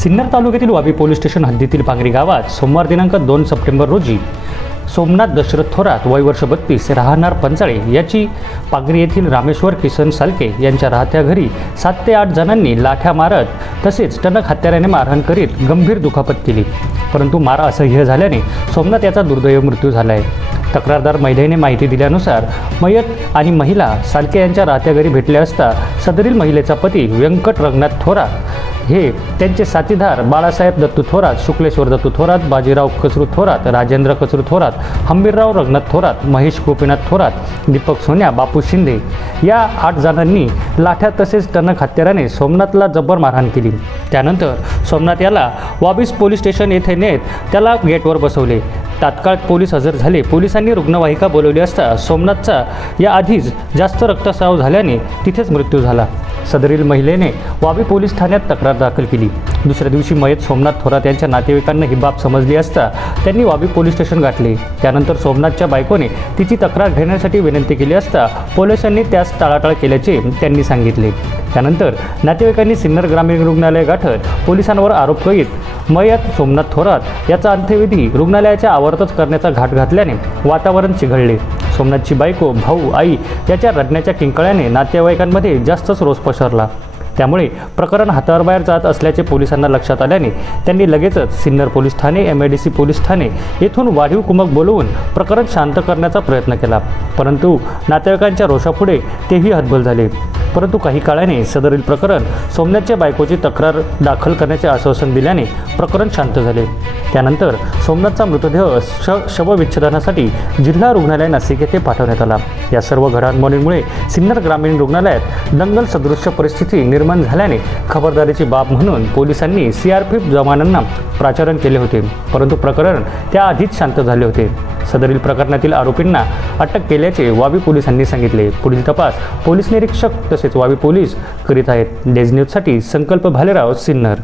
सिन्नर तालुक्यातील वाबी police station हद्दीतील पांगरी गावात सोमवार दिनांक दोन सप्टेंबर रोजी सोमनाथ दशरथ थोरात वय वर्ष बत्तीस राहणार पंचाळे याची पांगरी येथील रामेश्वर किसन सालके यांच्या राहत्या घरी सात ते आठ जणांनी लाठ्या मारत तसेच टणक हत्याराने मारहाण करीत गंभीर दुखापत केली. परंतु मार असह्य झाल्याने सोमनाथ याचा दुर्दैव मृत्यू झाला आहे तक्रारदार महिलेने माहिती दिल्यानुसार मयत आणि महिला सालके यांच्या राहत्या घरी भेटल्या असता सदरील महिलेचा पती व्यंकट रंगनाथ थोरात हे त्यांचे साथीदार बाळासाहेब दत्तू थोरात शुक्लेश्वर दत्तू थोरात बाजीराव कचरू थोरात राजेंद्र कचरू थोरात हंबीरराव रघुनाथ थोरात महेश गोपीनाथ थोरात दीपक सोन्या बापू शिंदे या आठ जणांनी लाठ्या तसेच टणक हत्याराने सोमनाथला जबर मारहाण केली. त्यानंतर सोमनाथ याला वाबीस पोलीस स्टेशन येथे नेत त्याला गेटवर बसवले. तात्काळ पोलीस हजर झाले. पोलिसांनी रुग्णवाहिका बोलवली असता सोमनाथचा या आधीच जास्त रक्तस्राव झाल्याने तिथेच मृत्यू झाला. सदरील महिलेने वाबी पोलीस ठाण्यात तक्रार दाखल केली. दुसऱ्या दिवशी मयत सोमनाथ थोरात यांच्या नातेवाईकांना ही बाब समजली असता त्यांनी वाबी पोलीस स्टेशन गाठले. त्यानंतर सोमनाथच्या बायकोने तिची तक्रार घेण्यासाठी विनंती केली असता पोलिसांनी त्यास टाळाटाळ केल्याचे त्यांनी सांगितले. त्यानंतर नातेवाईकांनी सिन्नर ग्रामीण रुग्णालय गाठत पोलिसांवर आरोप करीत मयत सोमनाथ थोरात याचा अंत्यविधी रुग्णालयाच्या आवर्तच करण्याचा घाट घातल्याने वातावरण चिघळले. सोमनाथची बायको भाऊ आई याच्या रडण्याच्या किंकळ्याने नातेवाईकांमध्ये जास्तच रोष पसरला. त्यामुळे प्रकरण हाताबाहेर जात असल्याचे पोलिसांना लक्षात आल्याने त्यांनी लगेचच Sinnar police Thane M I D C police Thane येथून वाढीव कुमक बोलवून प्रकरण शांत करण्याचा प्रयत्न केला. परंतु नातेवाईकांच्या रोषापुढे तेही हतबल झाले. परंतु काही काळाने सदरील प्रकरण सोमनाथच्या बायकोची तक्रार दाखल करण्याचे आश्वासन दिल्याने प्रकरण शांत झाले. त्यानंतर सोमनाथचा मृतदेह श शवविच्छेदनासाठी जिल्हा रुग्णालय नाशिक येथे पाठवण्यात आला. या सर्व घडामोडींमुळे सिन्नर ग्रामीण रुग्णालयात दंगल सदृश्य परिस्थिती निर्माण झाल्याने खबरदारीची बाब म्हणून पोलिसांनी सी आर पी जवानांना प्राचारण केले होते. परंतु प्रकरण त्याआधीच शांत झाले होते. सदरील प्रकरणातील आरोपींना अटक केल्याचे वावी पोलिसांनी सांगितले. पुढील तपास पोलीस निरीक्षक तसेच वावी पोलीस करीत आहेत. डेज न्यूजसाठी संकल्प भालेराव सिन्नर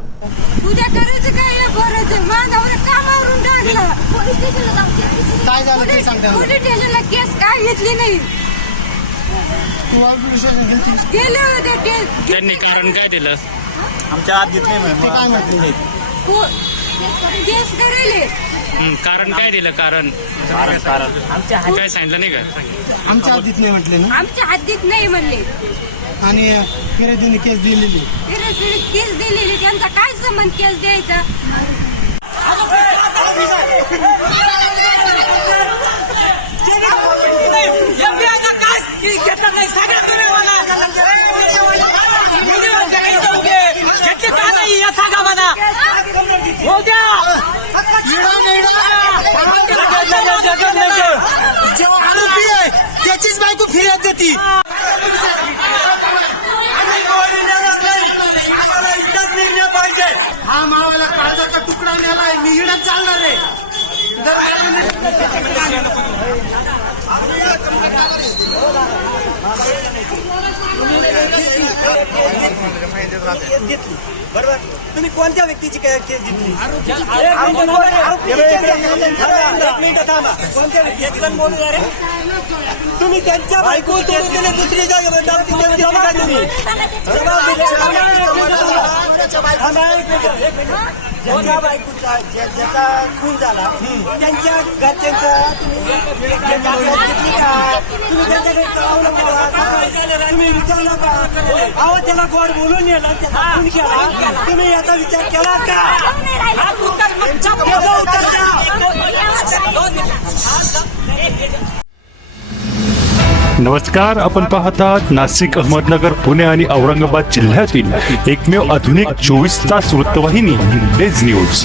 उद्या करायचं काय ना पोराचं माझ्यावर कामावरून टाकला पोलीस स्टेशनला जाऊ. काय झालं ते सांगता ना. पोलीस स्टेशनला केस काय घेतली नाही. तू पोलीस स्टेशन गेले होते त्यांनी कारण काय दिलं? आमच्या आत घेत नाही ते काय म्हटलं पो- केस करेले कारण काय दिलं? कारण. कारण कारण. काय सांगितलं नाही का? आमच्या आधीत नाही म्हटले ना? आमच्या हद्दीत नाही म्हणले. आणि केस दिलेली. केस दिलेली. त्यांचा काय संबंध केस द्यायचा? त्याचीच बायको फिर्याद देती. हा मावाला मी इडत चालणार आहे. बरोबर तुम्ही कोणत्या व्यक्तीची काय केस घेतली? घेतली. कोणत्या व्यक्ती तुम्ही त्यांच्या बायको दुसरी जागेवर ज्यांच्या बायकोचा ज्या- ज्याचा खून झाला त्यांच्या घरच्यांचा तुम्ही कागद घेतली का तुम्ही त्यांच्याकडे कळवलं का तुम्ही विचारलं का अहो त्याला गोड बोलून नेला त्याचा खून केला तुम्ही याचा विचार केला का उत्तर द्या. नमस्कार आपण पाहत आहात नाशिक अहमदनगर पुणे आणि औरंगाबाद जिल्ह्यातील एकमेव आधुनिक चोवीस तास वृत्तवाहिनी डेज न्यूज